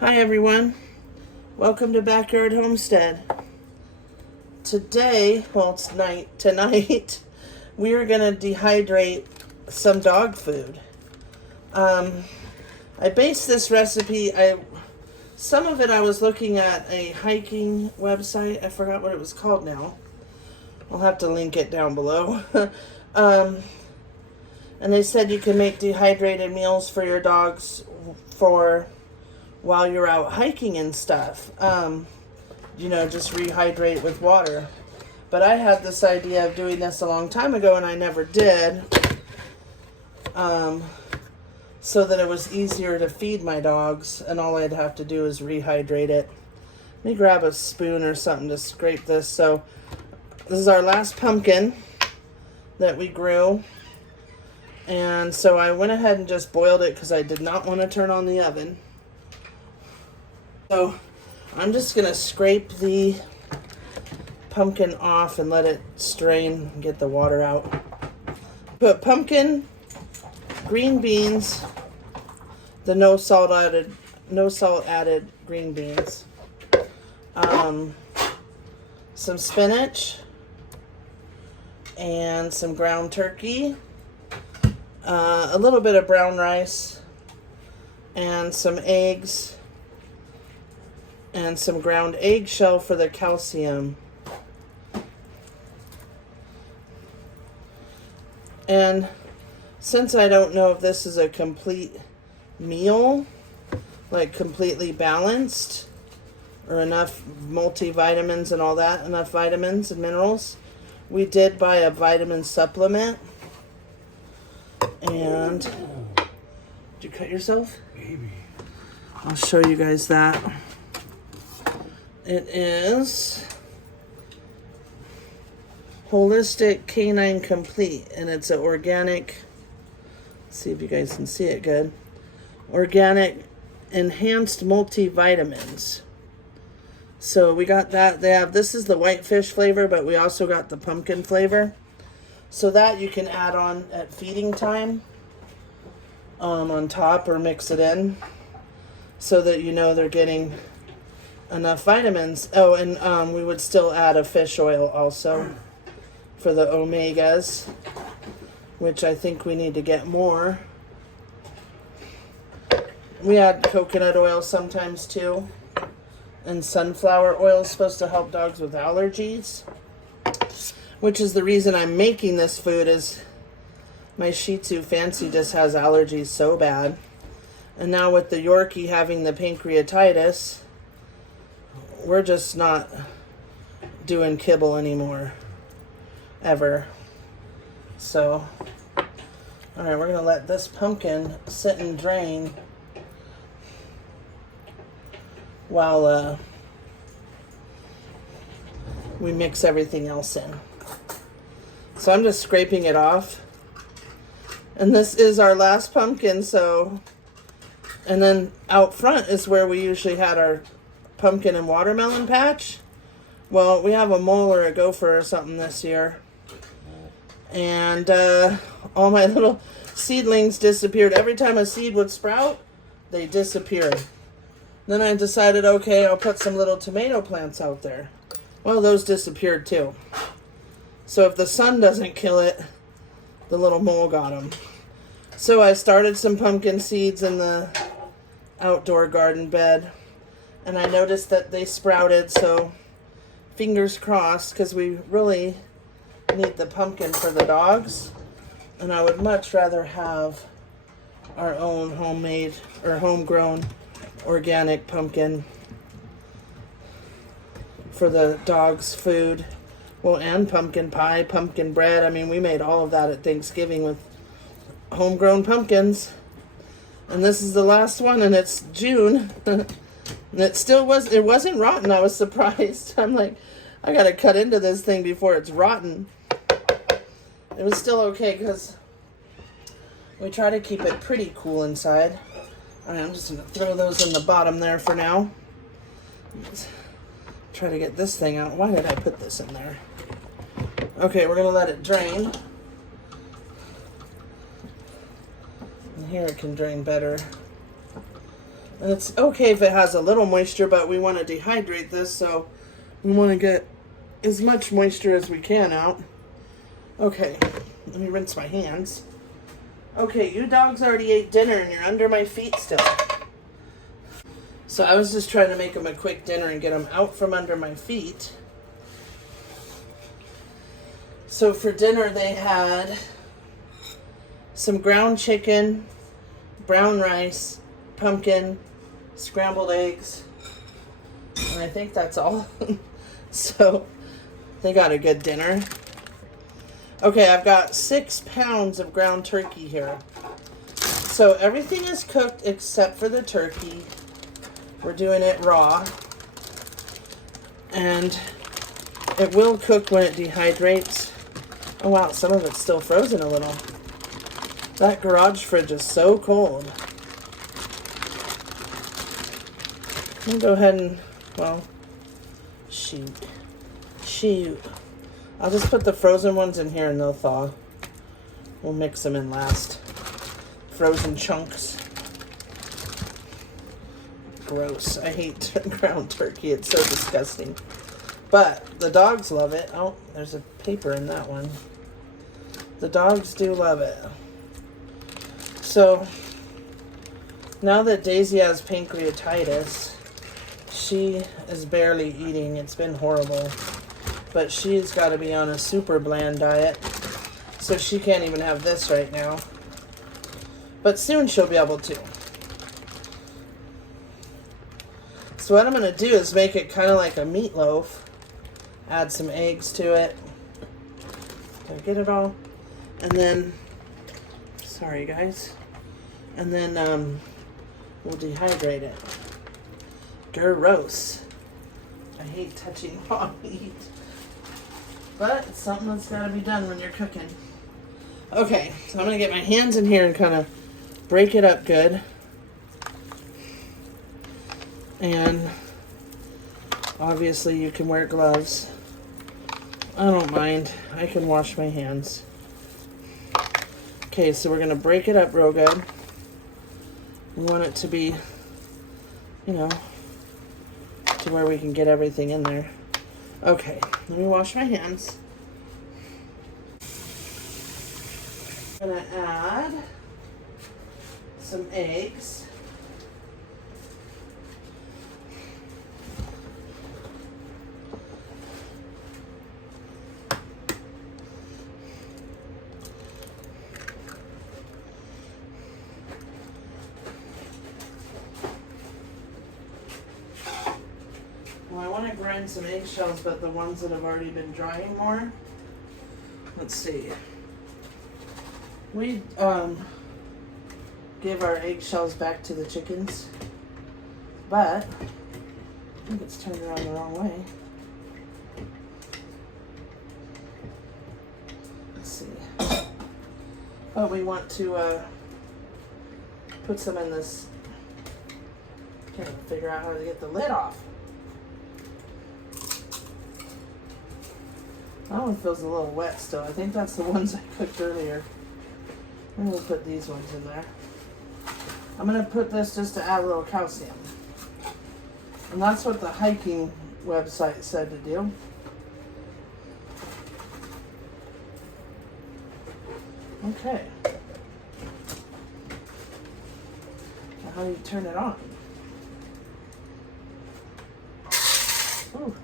Hi everyone, welcome to Backyard Homestead. Today, well it's tonight, we are going to dehydrate some dog food. I based this recipe, some of it I was looking at a hiking website, I forgot what it was called now. I'll have to link it down below. And they said you can make dehydrated meals for your dogs for while you're out hiking and stuff. Just rehydrate with water. But I had this idea of doing this a long time ago and I never did. So that it was easier to feed my dogs and all I'd have to do is rehydrate it. Let me grab a spoon or something to scrape this. So this is our last pumpkin that we grew. And so I went ahead and just boiled it because I did not want to turn on the oven. So I'm just going to scrape the pumpkin off and let it strain and get the water out. Put pumpkin, green beans, the no salt added green beans, some spinach, and some ground turkey, a little bit of brown rice, and some eggs, and some ground eggshell for the calcium. And since I don't know if this is a complete meal, like completely balanced, or enough multivitamins and all that, enough vitamins and minerals, we did buy a vitamin supplement. And did you cut yourself? Maybe. I'll show you guys that. It is Holistic Canine Complete, and it's an organic, let's see if you guys can see it good, organic enhanced multivitamins. So we got that. This is the whitefish flavor, but we also got the pumpkin flavor. So that you can add on at feeding time on top or mix it in so that you know they're getting enough vitamins. Oh, and we would still add a fish oil also for the omegas, which I think we need to get more. We add coconut oil sometimes too. And sunflower oil is supposed to help dogs with allergies, which is the reason I'm making this food. Is my Shih Tzu Fancy just has allergies so bad. And now with the Yorkie having the pancreatitis, we're just not doing kibble anymore, ever. So, all right, we're gonna let this pumpkin sit and drain while we mix everything else in. So I'm just scraping it off. And this is our last pumpkin, so, and then out front is where we usually had our pumpkin and watermelon patch. Well, we have a mole or a gopher or something this year. And all my little seedlings disappeared. Every time a seed would sprout, they disappeared. Then I decided, okay, I'll put some little tomato plants out there. Well, those disappeared too. So if the sun doesn't kill it, the little mole got them. So I started some pumpkin seeds in the outdoor garden bed. And I noticed that they sprouted, so fingers crossed, because we really need the pumpkin for the dogs. And I would much rather have our own homemade or homegrown organic pumpkin for the dogs' food. Well, and pumpkin pie, pumpkin bread. I mean, we made all of that at Thanksgiving with homegrown pumpkins. And this is the last one, and it's June. And it wasn't rotten. I was surprised. I'm like, I gotta cut into this thing before it's rotten. It was still okay because we try to keep it pretty cool inside. All right, I'm just gonna throw those in the bottom there for now. Let's try to get this thing out. Why did I put this in there? Okay, we're gonna let it drain. And here it can drain better. And it's okay if it has a little moisture, but we want to dehydrate this, so we want to get as much moisture as we can out. Okay, let me rinse my hands. Okay, you dogs already ate dinner and you're under my feet still. So I was just trying to make them a quick dinner and get them out from under my feet. So for dinner they had some ground chicken, brown rice, pumpkin, scrambled eggs, and I think that's all. So they got a good dinner. Okay, I've got 6 pounds of ground turkey here. So everything is cooked except for the turkey. We're doing it raw. And it will cook when it dehydrates. Oh wow, some of it's still frozen a little. That garage fridge is so cold. I'm gonna go ahead and, well, shoot. I'll just put the frozen ones in here and they'll thaw. We'll mix them in last. Frozen chunks. Gross. I hate ground turkey. It's so disgusting. But the dogs love it. Oh, there's a paper in that one. The dogs do love it. So, now that Daisy has pancreatitis, she is barely eating. It's been horrible. But she's got to be on a super bland diet. So she can't even have this right now. But soon she'll be able to. So what I'm going to do is make it kind of like a meatloaf. Add some eggs to it. Did I get it all? And then, sorry guys. And then we'll dehydrate it. Gross. I hate touching raw meat. But it's something that's got to be done when you're cooking. Okay, so I'm going to get my hands in here and kind of break it up good. And obviously you can wear gloves. I don't mind. I can wash my hands. Okay, so we're going to break it up real good. We want it to be, you know, to where we can get everything in there. Okay, let me wash my hands. I'm going to add some eggs. Well, I want to grind some eggshells, but the ones that have already been drying more. Let's see. We give our eggshells back to the chickens, but I think it's turned around the wrong way. Let's see. But we want to put some in this. Can't even figure out how to get the lid off. That one feels a little wet still. I think that's the ones I cooked earlier. I'm going to put these ones in there. I'm going to put this just to add a little calcium. And that's what the hiking website said to do. Okay. Now how do you turn it on? Ooh.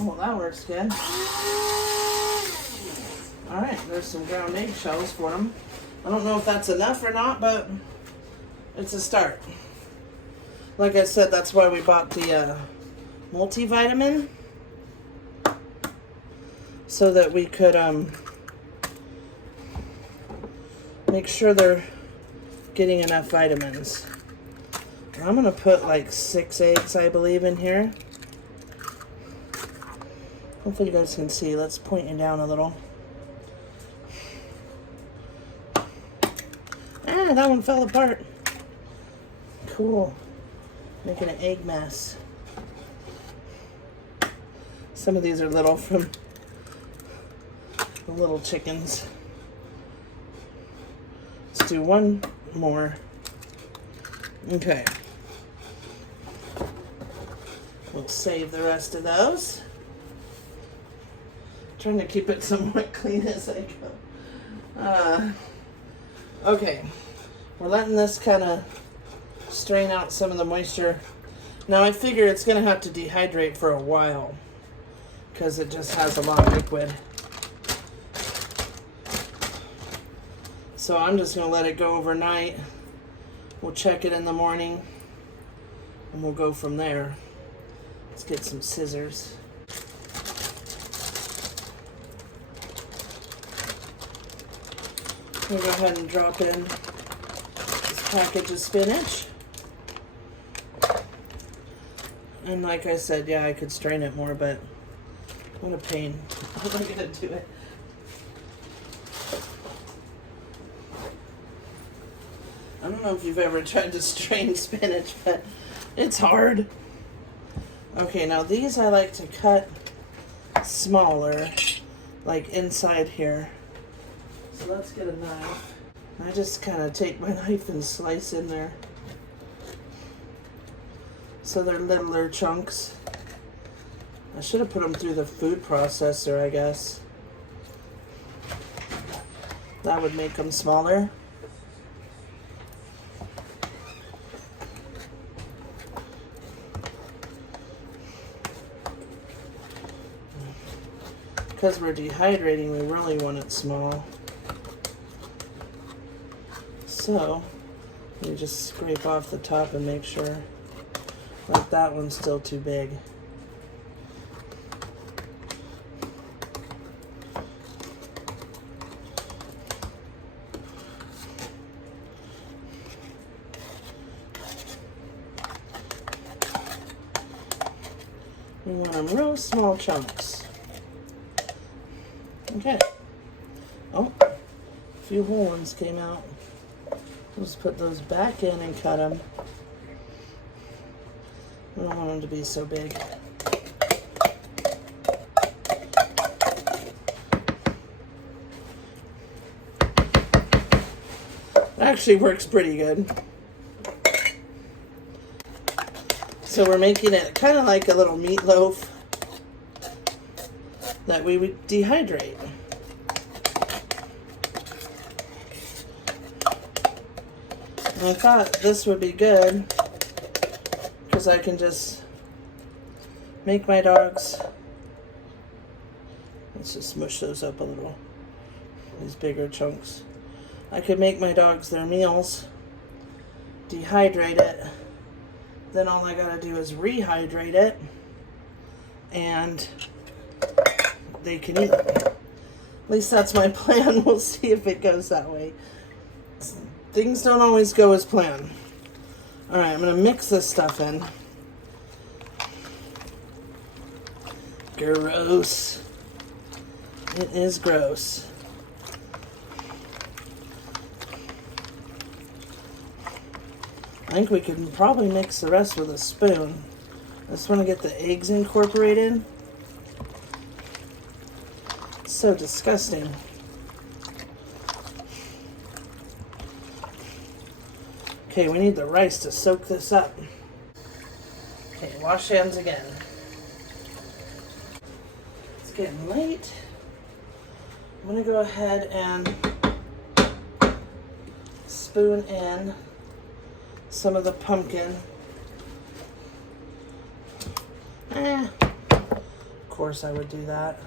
Oh, well, that works good. All right, there's some ground eggshells for them. I don't know if that's enough or not, but it's a start. Like I said, that's why we bought the multivitamin, so that we could make sure they're getting enough vitamins. I'm gonna put like 6 eggs, I believe, in here. Hopefully you guys can see. Let's point you down a little. Ah, that one fell apart. Cool. Making an egg mess. Some of these are little from the little chickens. do one more. Okay. We'll save the rest of those. Trying to keep it somewhat clean as I go. Okay. We're letting this kind of strain out some of the moisture. Now I figure it's going to have to dehydrate for a while because it just has a lot of liquid. So I'm just going to let it go overnight. We'll check it in the morning and we'll go from there. Let's get some scissors. We'll go ahead and drop in this package of spinach. And like I said, yeah, I could strain it more, but what a pain. How am I going to do it? I don't know if you've ever tried to strain spinach, but it's hard. Okay, now these I like to cut smaller, like inside here. So let's get a knife. I just kind of take my knife and slice in there. So they're littler chunks. I should have put them through the food processor, I guess. That would make them smaller. Because we're dehydrating, we really want it small. So, you just scrape off the top and make sure, like that one's still too big. We want them real small chunks. Okay. Oh, a few whole ones came out. Let's put those back in and cut them. We don't want them to be so big. It actually works pretty good. So we're making it kind of like a little meatloaf that we would dehydrate. And I thought this would be good because I can just make my dogs, let's just smush those up a little, these bigger chunks. I could make my dogs their meals, dehydrate it, then all I gotta do is rehydrate it, and they can eat it. At least that's my plan. We'll see if it goes that way. Things don't always go as planned. Alright, I'm going to mix this stuff in. Gross. It is gross. I think we could probably mix the rest with a spoon. I just want to get the eggs incorporated. It's so disgusting. Okay, we need the rice to soak this up. Okay, wash hands again. It's getting late. I'm going to go ahead and spoon in some of the pumpkin. Of course I would do that.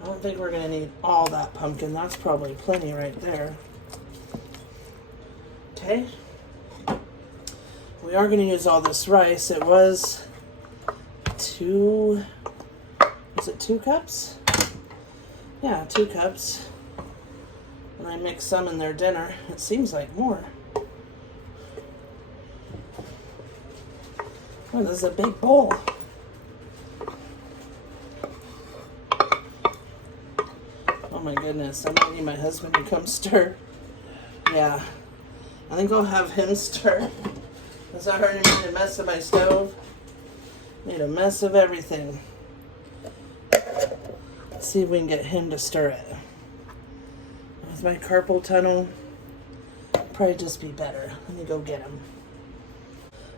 I don't think we're going to need all that pumpkin. That's probably plenty right there. Okay. We are going to use all this rice. It was 2 cups? Yeah, 2 cups. And I mixed some in their dinner. It seems like more. Oh, this is a big bowl. Oh my goodness, I might need my husband to come stir. Yeah, I think I'll have him stir. Because I already made a mess of my stove. Made a mess of everything. See if we can get him to stir it. With my carpal tunnel, probably just be better. Let me go get him.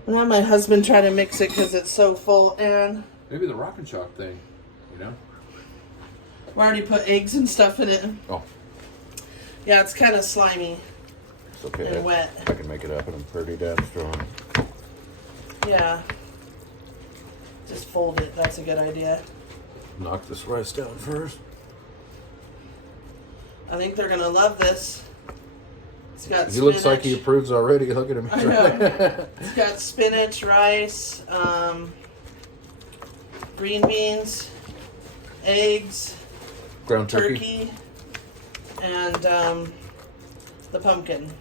I'm gonna have my husband try to mix it because it's so full, and maybe the Rock and Shock thing, you know? We already put eggs and stuff in it. Oh. Yeah, it's kind of slimy. It's okay. And wet. I can make it happen. I'm pretty damn strong. Yeah. Just fold it. That's a good idea. Knock this rice down first. I think they're gonna love this. It's got He spinach. looks like he approves already. Look at him. I know. It's got spinach, rice, green beans, eggs, Ground turkey. and the pumpkin.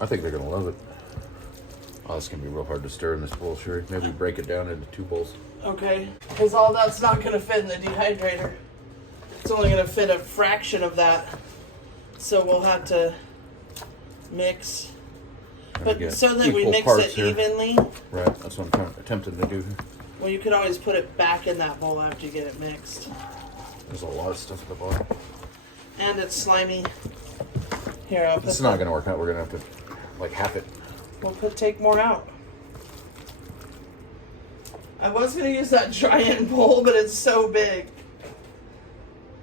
I think they're going to love it. Oh, it's going to be real hard to stir in this bowl, Sherry. Maybe break it down into 2 bowls. Okay, because all that's not going to fit in the dehydrator. It's only going to fit a fraction of that. So we'll have to mix. But so that we mix it evenly. Right, that's what I'm attempting to do. Well, you could always put it back in that bowl after you get it mixed. There's a lot of stuff at the bottom. And it's slimy. Here, I'll put This is not going to work out. We're going to have to, like, half it. We'll take more out. I was going to use that giant bowl, but it's so big.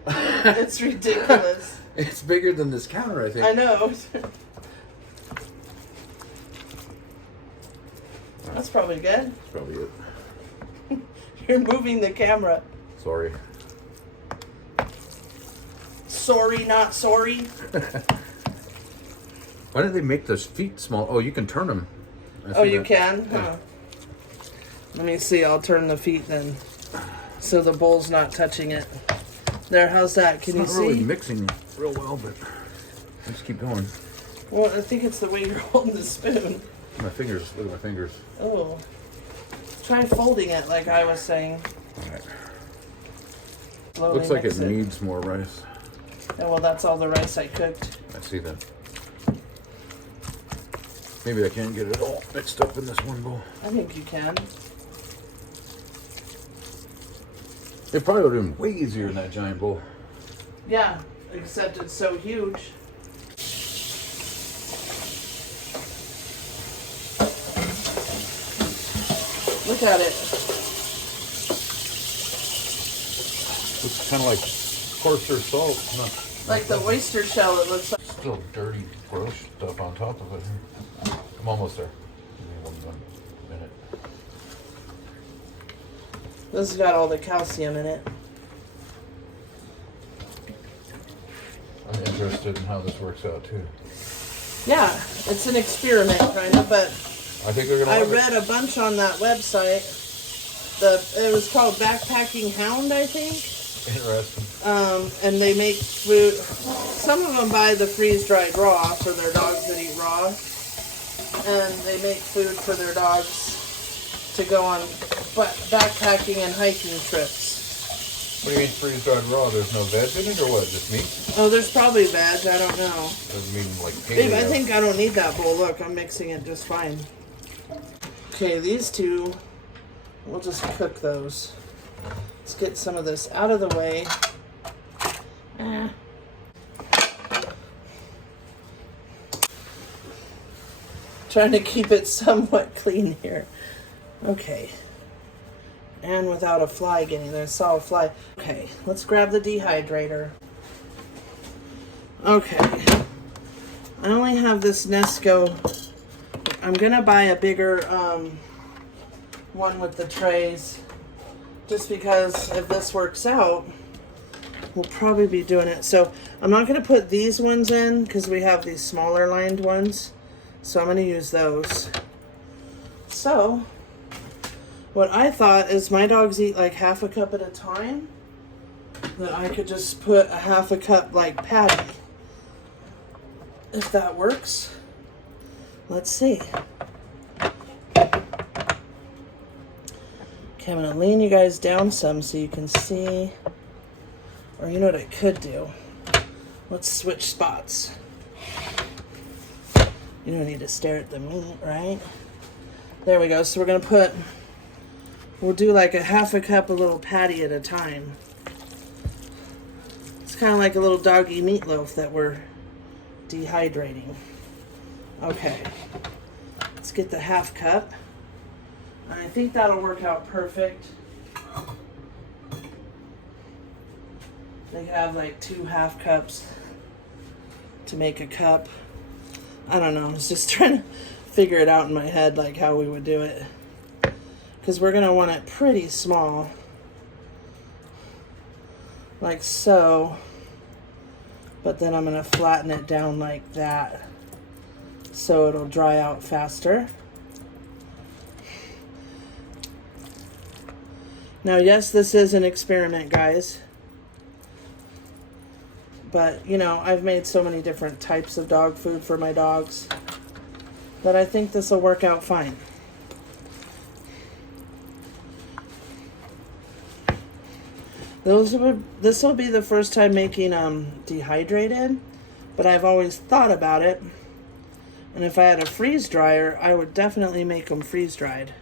It's ridiculous. It's bigger than this counter, I think. I know. That's probably good. That's probably it. You're moving the camera. Sorry. Sorry, not sorry. Why did they make those feet small? Oh, you can turn them. Oh, you can? Huh. Let me see. I'll turn the feet then. So the bowl's not touching it. There, how's that? Can you see? It's not really mixing real well, but let's keep going. Well, I think it's the way you're holding the spoon. My fingers, look at my fingers. Oh. Try folding it like I was saying. All right. Slowly Looks like mix it needs more rice. Yeah, well, that's all the rice I cooked. I see that. Maybe I can't get it all mixed up in this one bowl. I think you can. It probably would have been way easier in that giant bowl. Yeah, except it's so huge. Look at it. Looks kind of like coarser salt. Like the oyster shell, it looks like. Still dirty, gross stuff on top of it. I'm almost there. Give me 1 minute. This has got all the calcium in it. I'm interested in how this works out too. Yeah, it's an experiment, kind of, but I think they're gonna. I read a bunch on that website. It was called Backpacking Hound, I think. Interesting. And they make food. Some of them buy the freeze-dried raw for their dogs that eat raw, and they make food for their dogs to go on backpacking and hiking trips. What do you mean freeze-dried raw? There's no veg in it, or what? Just meat? Oh, there's probably veg. I don't know. Doesn't mean like. Babe, I think I don't need that bowl. Look, I'm mixing it just fine. Okay, these two, we'll just cook those. Let's get some of this out of the way. Trying to keep it somewhat clean here. Okay. And without a fly getting there. I saw a fly. Okay, let's grab the dehydrator. Okay. I only have this Nesco. I'm gonna buy a bigger one with the trays. Just because if this works out, we'll probably be doing it. So I'm not going to put these ones in because we have these smaller lined ones. So I'm going to use those. So what I thought is my dogs eat like half a cup at a time. That I could just put a half a cup like patty. If that works. Let's see. Okay, I'm going to lean you guys down some so you can see. Or you know what I could do? Let's switch spots. You don't need to stare at the meat, right? There we go. So we're going to we'll do like a half a cup of little patty at a time. kind of like a little doggy meatloaf that we're dehydrating. Okay, let's get the half cup. I think that'll work out perfect. They could have like 2 half cups to make a cup. I don't know. I was just trying to figure it out in my head, like how we would do it. Because we're going to want it pretty small. Like so. But then I'm going to flatten it down like that, so it'll dry out faster. Now, yes, this is an experiment, guys. But, you know, I've made so many different types of dog food for my dogs that I think this will work out fine. This will be the first time making Dehydrated, but I've always thought about it. And if I had a freeze dryer, I would definitely make them freeze dried.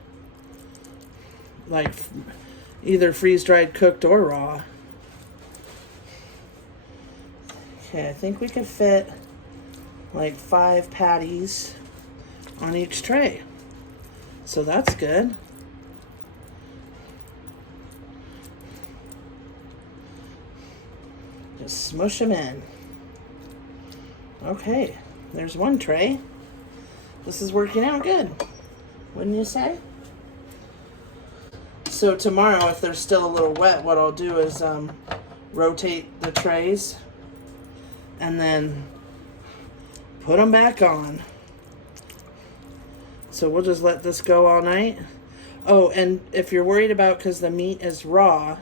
Like either freeze dried, cooked, or raw. Okay, I think we could fit like 5 patties on each tray. So that's good. Just smush them in. Okay, there's one tray. This is working out good, wouldn't you say? So tomorrow, if they're still a little wet, what I'll do is rotate the trays and then put them back on. So we'll just let this go all night. Oh, and if you're worried about, because the meat is raw,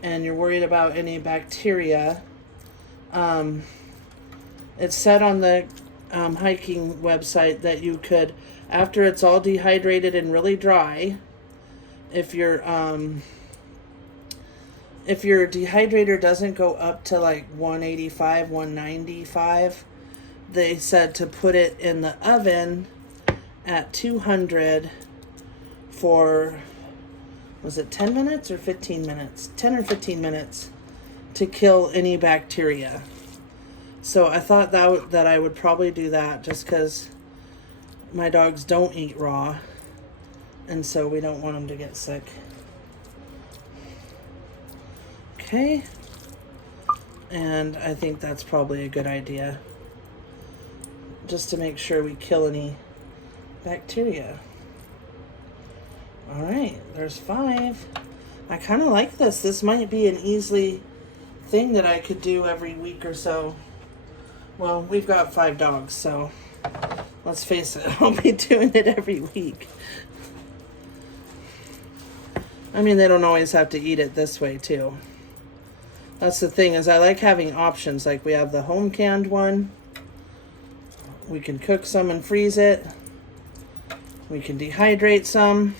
and you're worried about any bacteria, it said on the hiking website that you could, after it's all dehydrated and really dry, if your dehydrator doesn't go up to like 185, 195, they said to put it in the oven at 200 for, was it 10 minutes or 15 minutes? 10 or 15 minutes to kill any bacteria. So I thought that I would probably do that just because my dogs don't eat raw. And so we don't want them to get sick. Okay. And I think that's probably a good idea. Just to make sure we kill any bacteria. All right, there's 5. I kind of like this. This might be an easy thing that I could do every week or so. Well, we've got 5 dogs, so let's face it, I'll be doing it every week. I mean, they don't always have to eat it this way, too. That's the thing, is I like having options. Like, we have the home canned one. We can cook some and freeze it. We can dehydrate some.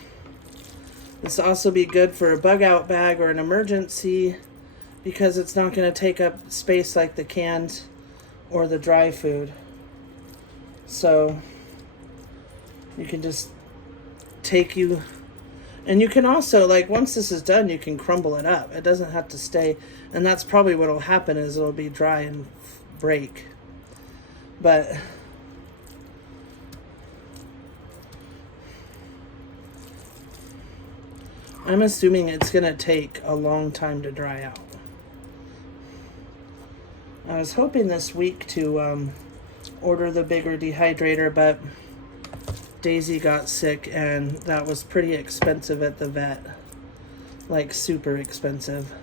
This will also be good for a bug out bag or an emergency because it's not going to take up space like the canned or the dry food. So you can just and you can also, like, once this is done, you can crumble it up. It doesn't have to stay, and that's probably what will happen is it'll be dry and break. But I'm assuming it's going to take a long time to dry out. I was hoping this week to order the bigger dehydrator, but Daisy got sick and that was pretty expensive at the vet. Like super expensive.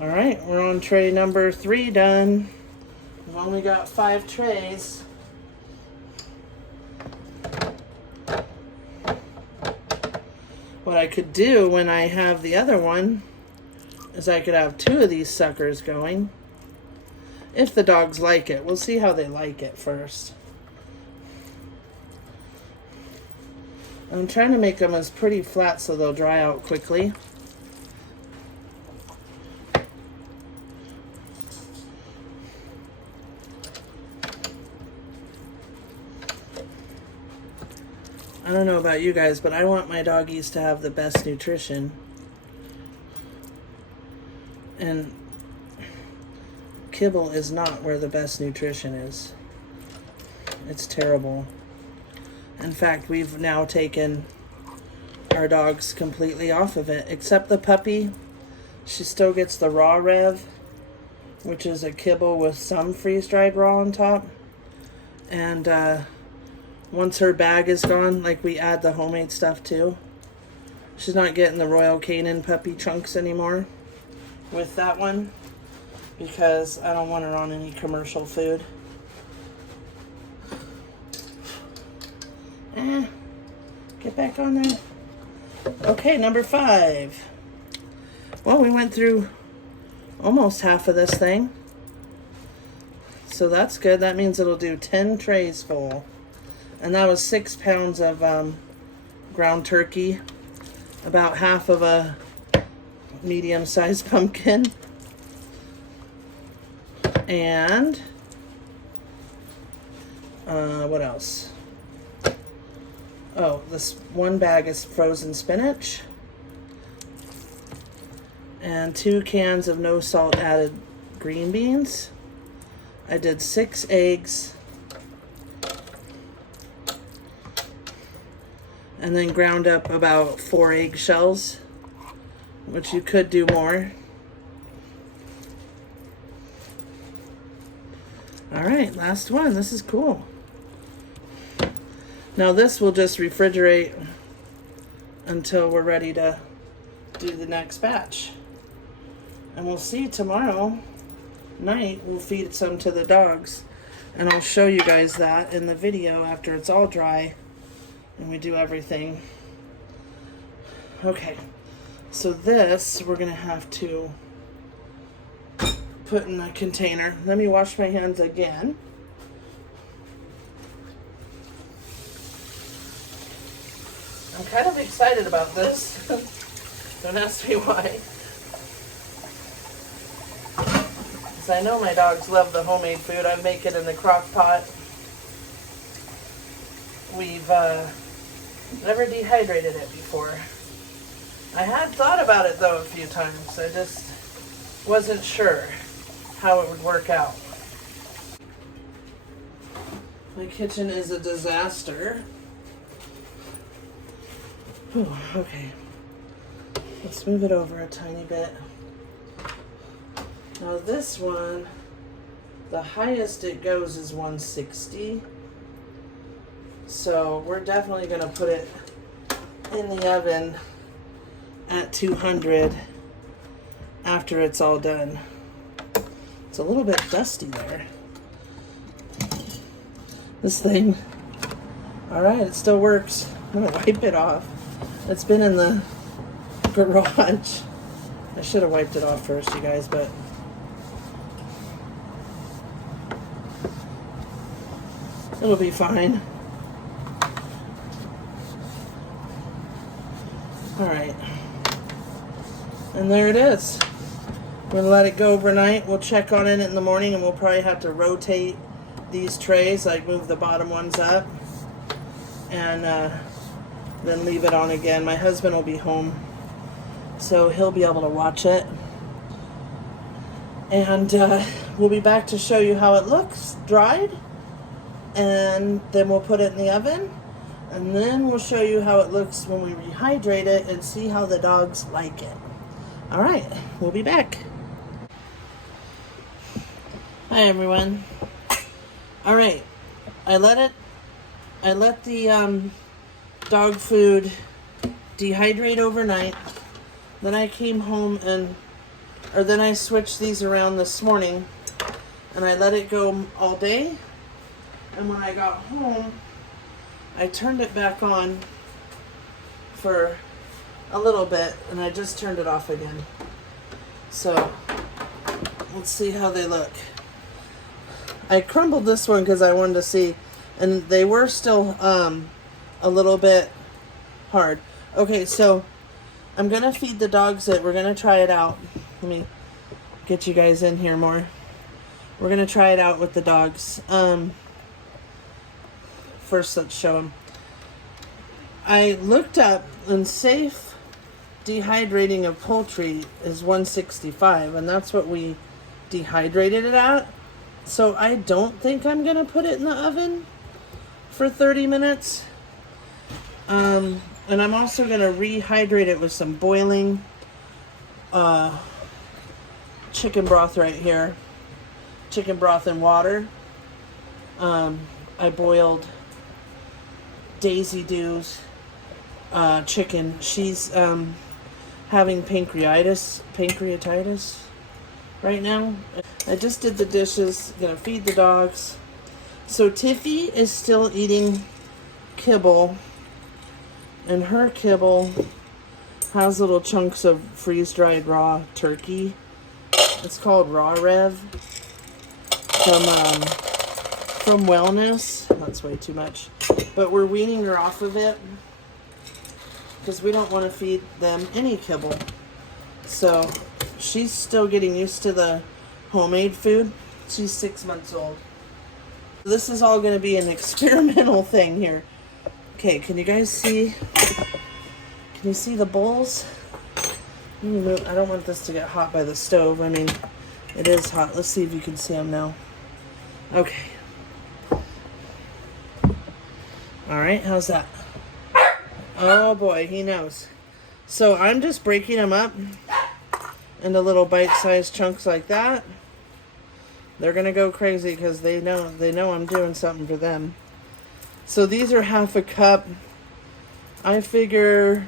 All right, we're on tray number 3 done. We've only got 5 trays. What I could do when I have the other one is I could have 2 of these suckers going. If the dogs like it. We'll see how they like it first. I'm trying to make them as pretty flat so they'll dry out quickly. I don't know about you guys, but I want my doggies to have the best nutrition. And kibble is not where the best nutrition is. It's terrible. In fact, we've now taken our dogs completely off of it, except the puppy. She still gets the raw rev, which is a kibble with some freeze-dried raw on top. And once her bag is gone, like, we add the homemade stuff too. She's not getting the Royal Canin puppy chunks anymore with that one, because I don't want her on any commercial food. Get back on there. Okay, number 5. Well, we went through almost half of this thing. So that's good. That means it'll do 10 trays full. And that was 6 pounds of ground turkey. About half of a medium-sized pumpkin. And what else? Oh, this one bag is frozen spinach. And 2 cans of no salt added green beans. I did 6 eggs. And then ground up about 4 eggshells, which you could do more. All right, last one. This is cool. Now this will just refrigerate until we're ready to do the next batch. And we'll see tomorrow night. We'll feed some to the dogs. And I'll show you guys that in the video after it's all dry and we do everything. Okay, so this we're gonna have to put in a container. Let me wash my hands again. I'm kind of excited about this. Don't ask me why. Because I know my dogs love the homemade food. I make it in the crock pot. We've never dehydrated it before. I had thought about it though a few times. I just wasn't sure how it would work out. My kitchen is a disaster. Whew, okay. Let's move it over a tiny bit. Now this one, the highest it goes is 160. So we're definitely going to put it in the oven at 200 after it's all done. It's a little bit dusty there. This thing, all right, it still works. I'm going to wipe it off. It's been in the garage. I should have wiped it off first, you guys, but it'll be fine. All right. And there it is. We're gonna let it go overnight. We'll check on it in the morning, and we'll probably have to rotate these trays, like move the bottom ones up and then leave it on again. My husband will be home, so he'll be able to watch it. And we'll be back to show you how it looks dried, and then we'll put it in the oven, and then we'll show you how it looks when we rehydrate it and see how the dogs like it. All right, we'll be back. Hi everyone. All right, I let the dog food dehydrate overnight. Then I came home then I switched these around this morning, and I let it go all day. And when I got home, I turned it back on for a little bit, and I just turned it off again. So let's see how they look. I crumbled this one because I wanted to see, and they were still a little bit hard. Okay, so I'm gonna feed the dogs it. We're gonna try it out. Let me get you guys in here more. We're gonna try it out with the dogs. First, let's show them. I looked up, and safe dehydrating of poultry is 165, and that's what we dehydrated it at. So I don't think I'm gonna put it in the oven for 30 minutes. And I'm also gonna rehydrate it with some boiling chicken broth right here. Chicken broth and water. I boiled Daisy Dew's chicken. She's having pancreatitis right now. I just did the dishes, gonna feed the dogs. So Tiffy is still eating kibble, and her kibble has little chunks of freeze-dried raw turkey. It's called Raw Rev from Wellness. That's way too much, but we're weaning her off of it because we don't want to feed them any kibble. So she's still getting used to the homemade food. She's 6 months old. This is all going to be an experimental thing here. Okay, can you guys see? Can you see the bowls? I don't want this to get hot by the stove. I mean, it is hot. Let's see if you can see them now. Okay. All right, how's that? Oh boy, he knows. So I'm just breaking them up into little bite-sized chunks like that. They're gonna go crazy because they know I'm doing something for them. So these are half a cup. I figure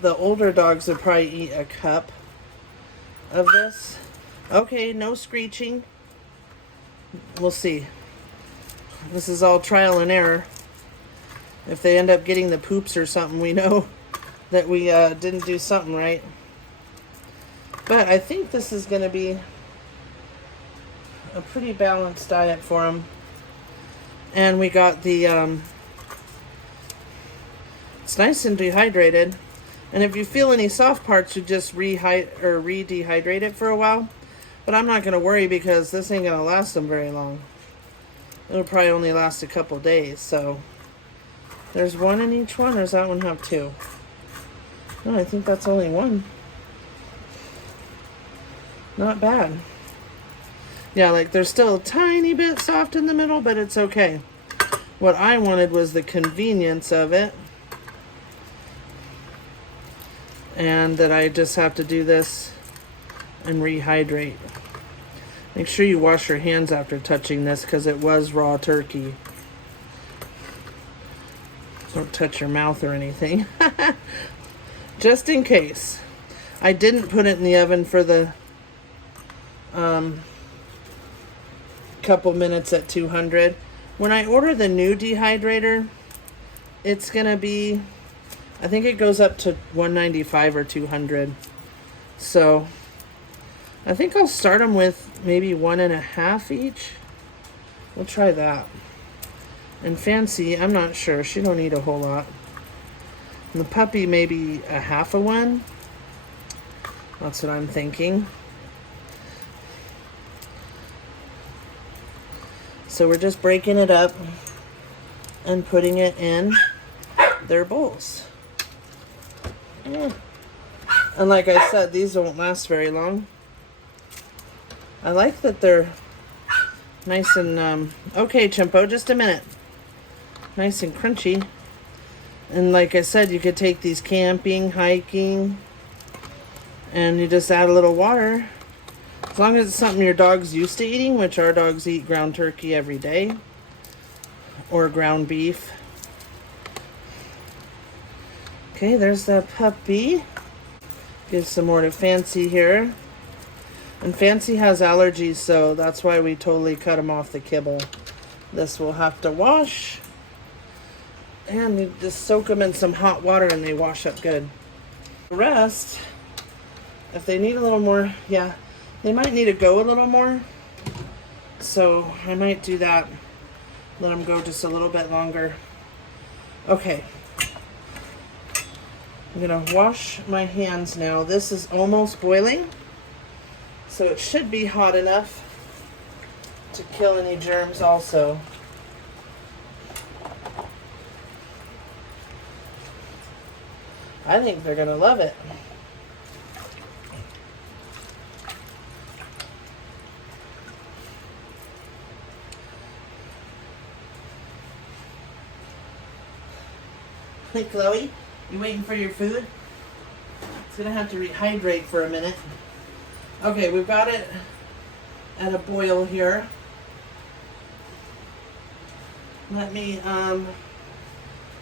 the older dogs would probably eat a cup of this. Okay, no screeching. We'll see. This is all trial and error. If they end up getting the poops or something, we know that we didn't do something right. But I think this is going to be a pretty balanced diet for them. And we got the, it's nice and dehydrated. And if you feel any soft parts, you just re-dehydrate it for a while. But I'm not going to worry because this ain't going to last them very long. It'll probably only last a couple days. So there's one in each one, or does that one have two? No, I think that's only one. Not bad. Yeah, like they're still a tiny bit soft in the middle, but it's okay. What I wanted was the convenience of it. And that I just have to do this and rehydrate. Make sure you wash your hands after touching this because it was raw turkey. Don't touch your mouth or anything. Just in case. I didn't put it in the oven for the couple minutes at 200. When I order the new dehydrator, it's gonna be, I think it goes up to 195 or 200. So I think I'll start them with maybe 1.5 each. We'll try that. And Fancy, I'm not sure. She don't eat a whole lot. And the puppy, maybe a half of one. That's what I'm thinking. So we're just breaking it up and putting it in their bowls. And like I said, these won't last very long. I like that they're nice and, okay, Chimpo, just a minute. Nice and crunchy. And like I said, you could take these camping, hiking, and you just add a little water. As long as it's something your dog's used to eating, which our dogs eat ground turkey every day, or ground beef. Okay, there's the puppy. Give some more to Fancy here. And Fancy has allergies, so that's why we totally cut him off the kibble. This will have to wash. And you just soak them in some hot water and they wash up good. The rest, if they need a little more, yeah, they might need to go a little more. So I might do that. Let them go just a little bit longer. Okay. I'm gonna wash my hands now. This is almost boiling. So it should be hot enough to kill any germs also. I think they're gonna love it. Hey, Chloe, you waiting for your food? It's gonna have to rehydrate for a minute. Okay, we've got it at a boil here. Let me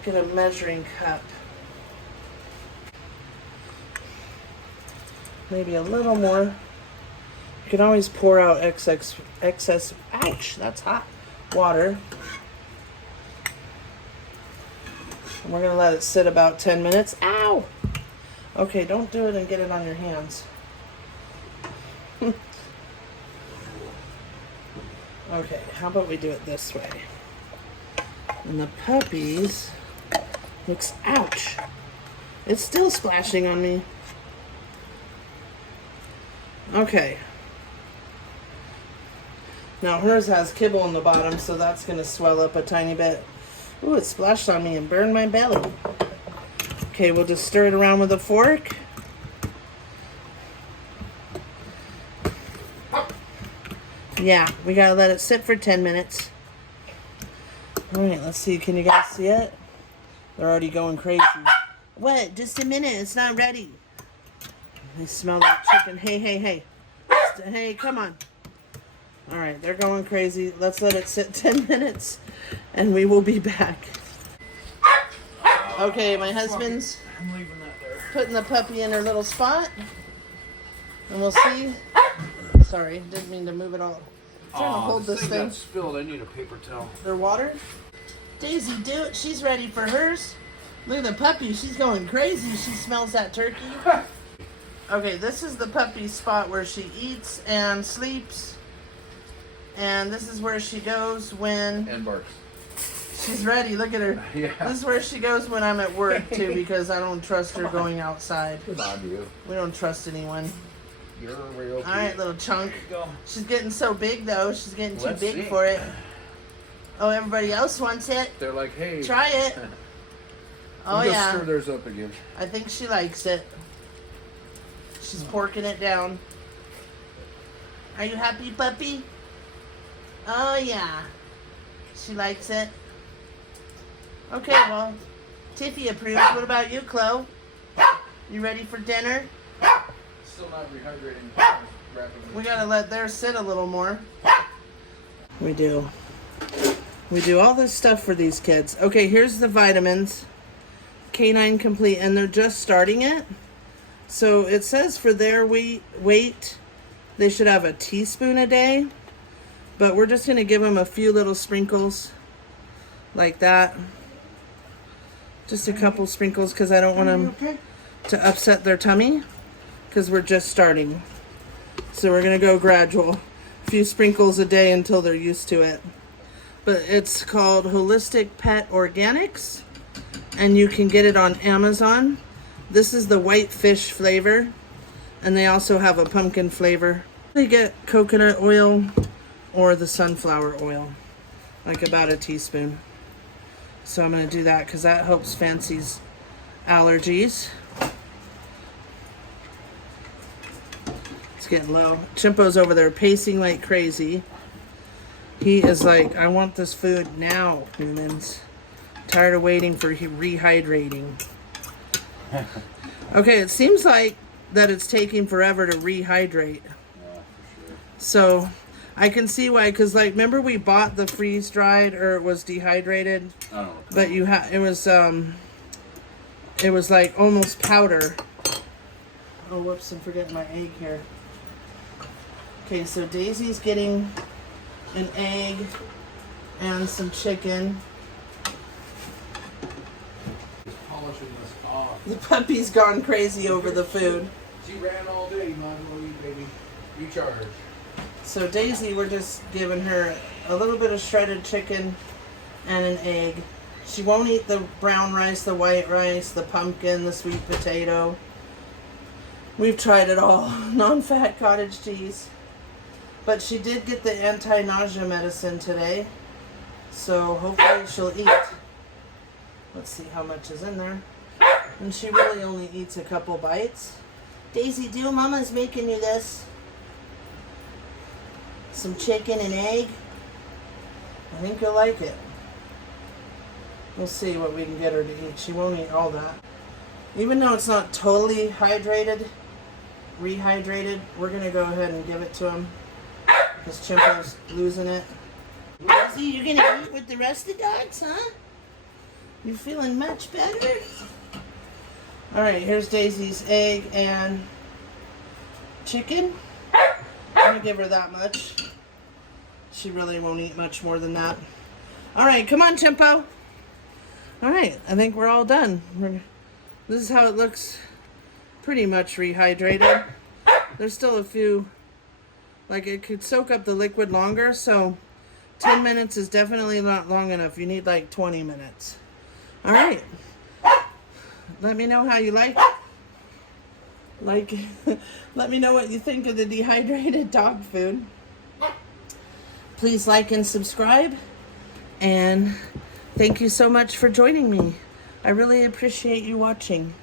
get a measuring cup. Maybe a little more. You can always pour out excess, ouch, that's hot, water. And we're gonna let it sit about 10 minutes. Ow! Okay, don't do it and get it on your hands. Okay, how about we do it this way? And the puppies looks, ouch. It's still splashing on me. Okay. Now hers has kibble in the bottom, so that's gonna swell up a tiny bit. Ooh, it splashed on me and burned my belly. Okay, we'll just stir it around with a fork. Yeah, we gotta let it sit for 10 minutes. All right, let's see. Can you guys see it? They're already going crazy. What? Just a minute. It's not ready. They smell like chicken. Hey, hey, hey. Hey, come on. All right, they're going crazy. Let's let it sit 10 minutes, and we will be back. Okay, my husband's putting the puppy in her little spot, and we'll see. Sorry, didn't mean to move it all. I'm trying to hold this thing. Got spilled. I need a paper towel. Their water? Daisy, do it. She's ready for hers. Look at the puppy. She's going crazy. She smells that turkey. Okay, this is the puppy spot where she eats and sleeps. And this is where she goes when... And barks. She's ready. Look at her. Yeah. This is where she goes when I'm at work, too, because I don't trust her going outside. Good on you. We don't trust anyone. You're real cute. All right, little chunk. There you go. She's getting so big, though. She's getting too Let's big see. for it. Oh, everybody else wants it. They're like, hey. Try it. Oh, We'll yeah. stir theirs up again. I think she likes it. She's porking it down. Are you happy, puppy? Oh, yeah. She likes it. Okay, well, Tiffy approves. What about you, Chloe? You ready for dinner? Still not rehydrating rapidly. We gotta let theirs sit a little more. We do. We do all this stuff for these kids. Okay, here's the vitamins. Canine Complete, and they're just starting it. So it says for their weight, they should have a teaspoon a day. But we're just going to give them a few little sprinkles like that. Just a couple sprinkles because I don't want them to upset their tummy because we're just starting. So we're going to go gradual. A few sprinkles a day until they're used to it. But it's called Holistic Pet Organics, and you can get it on Amazon. This is the white fish flavor, and they also have a pumpkin flavor. They get coconut oil or the sunflower oil, like about a teaspoon. So I'm going to do that because that helps Fancy's allergies. It's getting low. Chimpo's over there pacing like crazy. He is like, I want this food now, humans. Tired of waiting for rehydrating. Okay, it seems like that it's taking forever to rehydrate. Yeah, for sure. So I can see why, because like, remember we bought the freeze dried or it was dehydrated, I don't know. but it was like almost powder. Oh, whoops! I'm forgetting my egg here. Okay, so Daisy's getting an egg and some chicken. Polishing this off. The puppy's gone crazy over the food. She ran all day. You might as well eat, baby. You charge. So Daisy, we're just giving her a little bit of shredded chicken and an egg. She won't eat the brown rice, the white rice, the pumpkin, the sweet potato. We've tried it all. Non-fat cottage cheese. But she did get the anti-nausea medicine today. So hopefully she'll eat. Let's see how much is in there. And she really only eats a couple bites. Daisy, do Mama's making you this. Some chicken and egg. I think you'll like it. We'll see what we can get her to eat. She won't eat all that. Even though it's not totally rehydrated, we're going to go ahead and give it to him. Because Chimpo's losing it. Daisy, you're going to eat with the rest of the dogs, huh? You feeling much better? Alright, here's Daisy's egg and chicken. I'm going to give her that much. She really won't eat much more than that. Alright, come on, Chimpo. Alright, I think we're all done. This is how it looks, pretty much rehydrated. There's still a few, like it could soak up the liquid longer, so 10 minutes is definitely not long enough. You need like 20 minutes. Alright. Let me know how you like let me know what you think of the dehydrated dog food. Please like and subscribe, and thank you so much for joining me. I really appreciate you watching.